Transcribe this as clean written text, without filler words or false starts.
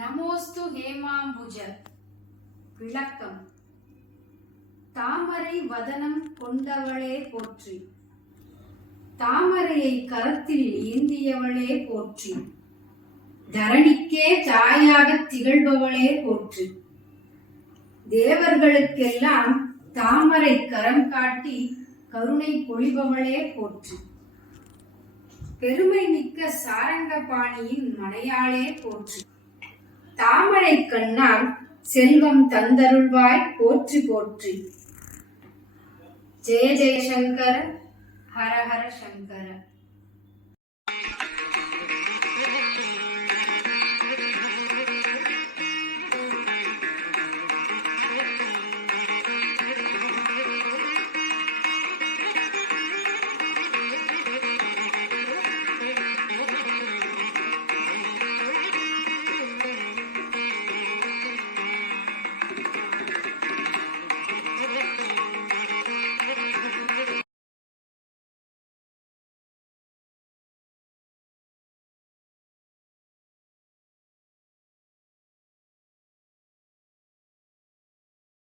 நமோஸ்து ஹேமாம்புஜ. விளக்கம். தாமரை வதனம் கொண்டவளே போற்றி. தாமரையை கரத்தில் ஏந்தியவளே போற்றி. தரணிக்கே தாயாக திகழ்பவளே போற்றி. தேவர்களுக்கெல்லாம் தாமரை கரம் காட்டி கருணை பொழிபவளே போற்றி. பெருமை மிக்க சாரங்கபாணியின் மனையாளே போற்றி. தாமரை கண்ணால் செல்வம் தந்தருள்வாய் போற்றி போற்றி. ஜெய ஜெய சங்கர, ஹர ஹர சங்கர.